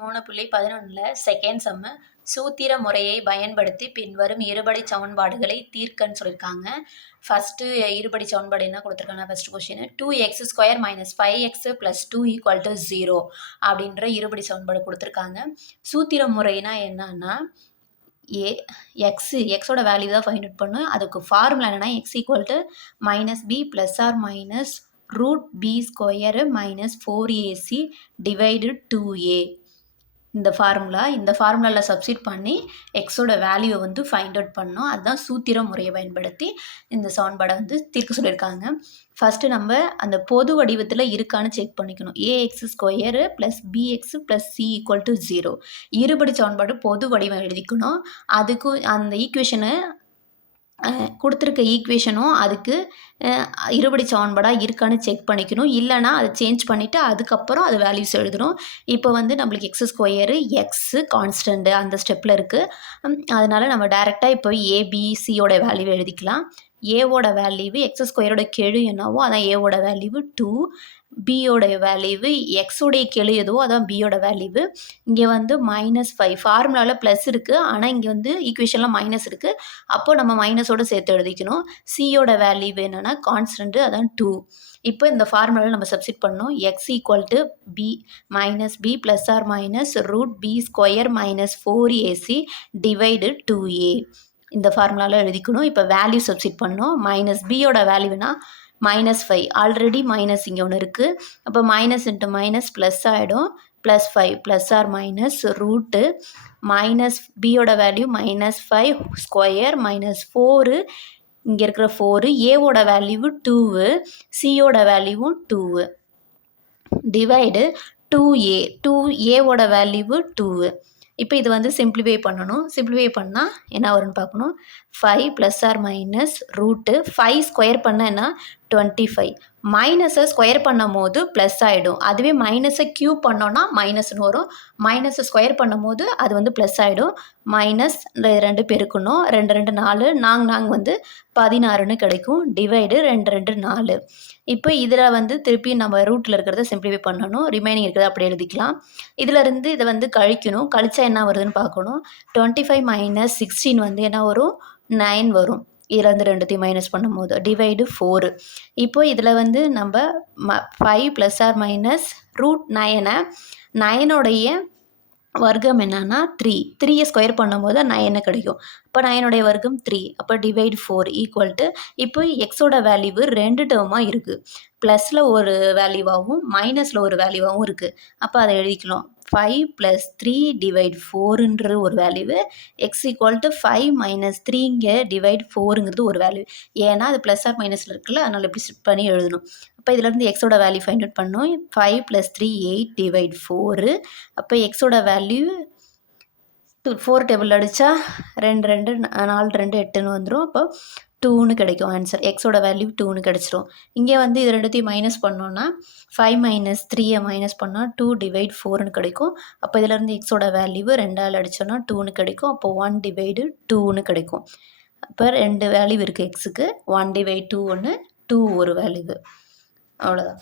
மூணு புள்ளி பதினொன்றில் செகண்ட் செம்மு சூத்திர முறையை பயன்படுத்தி பின்வரும் இருபடி சமன்பாடுகளை தீர்க்கன்னு சொல்லியிருக்காங்க ஃபஸ்ட்டு இருபடி சமன்பாடு என்ன கொடுத்துருக்காங்க first question two x square minus five x plus two equal to zero அப்படின்ற இருபடி சமன்பாடு கொடுத்துருக்காங்க. சூத்திர முறைனா என்னன்னா ஏ எக்ஸு எக்ஸோட வேல்யூ தான் ஃபைண்ட் அவுட் பண்ணு. அதுக்கு ஃபார்முலா என்னென்னா x equal to minus b plus or minus root b square minus four a c divide two a இந்த ஃபார்முலா இந்த ஃபார்முலாவில் சப்ஸ்டிட் பண்ணி எக்ஸோட வேல்யூவை வந்து ஃபைண்ட் அவுட் பண்ணோம். அதுதான் சூத்திர முறையை பயன்படுத்தி இந்த சவுன்பாடை வந்து தீர்க்க சொல்லியிருக்காங்க. ஃபஸ்ட்டு நம்ம அந்த பொது வடிவத்தில் இருக்கான்னு செக் பண்ணிக்கணும். A x square plus b x plus c equal to zero இருபடி சவுன்பாடு பொது வடிவம் எழுதிக்கணும். அதுக்கு அந்த ஈக்குவேஷனை கொடுத்துருக்க ஈக்குவேஷனும் அதுக்கு இருபடி சமன்பாடாக இருக்கான்னு செக் பண்ணிக்கணும். இல்லைனா அதை சேஞ்ச் பண்ணிவிட்டு அதுக்கப்புறம் அது வேல்யூஸ் எழுதணும். இப்போ வந்து நம்மளுக்கு எக்ஸ் ஸ்கொயரு எக்ஸு கான்ஸ்டண்ட்டு அந்த ஸ்டெப்பில் இருக்குது அதனால் நம்ம டேரெக்டாக இப்போ ஏபிசியோட வேல்யூ எழுதிக்கலாம். ஏவோட வேல்யூவு எக்ஸ் ஸ்கொயரோட கெழு என்னவோ அதான் ஏவோட வேல்யூவு டூ பியோட வேல்யூவு எக்ஸோடைய கெழு எதுவோ அதான் பியோட வேல்யூவு இங்கே வந்து மைனஸ் ஃபைவ் ஃபார்முலாவில் ப்ளஸ் இருக்குது ஆனால் இங்கே வந்து ஈக்குவேஷனில் மைனஸ் இருக்குது அப்போ நம்ம மைனஸோடு சேர்த்து எழுதிக்கணும். சியோட வேல்யூ என்னென்னா கான்ஸ்டன்ட்டு அதான் டூ இப்போ இந்த ஃபார்முலாவில் நம்ம சப்ஸ்டிட் பண்ணோம் x equal to b minus b plus or minus root b square minus four ac divide two a இந்த ஃபார்முலாவில் எழுதிக்கணும். இப்போ வேல்யூ சப்ஸ்டிட் பண்ணோம். மைனஸ் பியோட வேல்யூனா மைனஸ் ஃபைவ் ஆல்ரெடி மைனஸ் இங்கே ஒன்று இருக்குது அப்போ மைனஸ் இன்ட்டு மைனஸ் ப்ளஸ் ஆகிடும் plus five plus or minus root minus பியோட value minus five square minus four இங்கே இருக்கிற ஃபோரு ஏவோட வேல்யூவு டூவு சியோட வேல்யூவும் டூவு டிவைடு டூ ஏ டூ ஏவோட வேல்யூவு டூவு இப்போ இது வந்து சிம்பிளிஃபை பண்ணணும். சிம்பிளிஃபை பண்ணால் என்ன வரும்னு பார்க்கணும்? Five plus or minus root five square பண்ண டுவெண்ட்டி ஃபைவ் மைனஸை ஸ்கொயர் பண்ணும் போது ப்ளஸ் ஆகிடும் அதுவே மைனஸை க்யூ பண்ணோன்னா மைனஸ்னு வரும். மைனஸை ஸ்கொயர் பண்ணும் போது அது வந்து ப்ளஸ் ஆகிடும் மைனஸ் ரெண்டு பெருக்கணும். ரெண்டு ரெண்டு நாலு. நாங்கள் நாங்கள் வந்து பதினாறுன்னு கிடைக்கும். டிவைடு ரெண்டு ரெண்டு நாலு. இப்போ இதில் வந்து திருப்பி நம்ம ரூட்டில் இருக்கிறத சிம்பிளிஃபை பண்ணணும். ரிமைனிங் இருக்கிறத அப்படி எழுதிக்கலாம். இதில் இருந்து இதை வந்து கழிக்கணும். கழிச்சா என்ன வருதுன்னு பார்க்கணும். டுவெண்ட்டி ஃபைவ் மைனஸ் சிக்ஸ்டீன் வந்து என்ன வரும்? நைன் வரும். இதுலேருந்து ரெண்டுத்தையும் மைனஸ் பண்ணும்போது. டிவைடு ஃபோரு இப்போ இதில் வந்து நம்ம ம five plus or minus root நயனை நயனுடைய வர்க்கம் என்னன்னா த்ரீ த்ரீயை ஸ்கொயர் பண்ணும்போது நயனு கிடைக்கும். இப்போ நயனுடைய வர்க்கம் த்ரீ அப்போ டிவைட் ஃபோர் ஈக்குவல் டு இப்போ எக்ஸோட வேல்யூவு ரெண்டு டேர்மாக இருக்குது ப்ளஸில் ஒரு வேல்யூவாகவும் மைனஸில் ஒரு வேல்யூவாகவும் இருக்குது அப்போ அதை எழுதிக்கலாம். ஃபைவ் ப்ளஸ் த்ரீ டிவைட் ஃபோருன்ற ஒரு value x equal to five minus த்ரீங்க divide ஃபோருங்கிறது ஒரு வேல்யூ ஏன்னா அது ப்ளஸ் ஆர் மைனஸில் இருக்குல்ல அதனால் இப்படி ஸ்பிட் பண்ணி எழுதணும். அப்போ இதிலேருந்து எக்ஸோட வேல்யூ ஃபைண்ட் அவுட் பண்ணோம். Five plus three eight divide four அப்போ எக்ஸோட வேல்யூ டூ ஃபோர் டேபிள் அடித்தா ரெண்டு ரெண்டு நாலு ரெண்டு எட்டுன்னு வந்துடும் அப்போ டூன்னு கிடைக்கும் ஆன்சர் எக்ஸோட வேல்யூ டூன்னு கிடச்சிரும். இங்கே வந்து இது ரெண்டுத்தையும் மைனஸ் பண்ணோன்னா ஃபைவ் மைனஸ் த்ரீயை மைனஸ் பண்ணால் டூ டிவைட் ஃபோர்னு கிடைக்கும். அப்போ இதிலேருந்து எக்ஸோட வேல்யூ ரெண்டால் அடித்தோன்னா டூன்னு கிடைக்கும். அப்போ ஒன் டிவைடு டூன்னு கிடைக்கும். அப்போ ரெண்டு வேல்யூ இருக்குது எக்ஸுக்கு ஒன் டிவைட் டூ ஒன்று டூ ஒரு வேல்யூ அவ்வளோதான்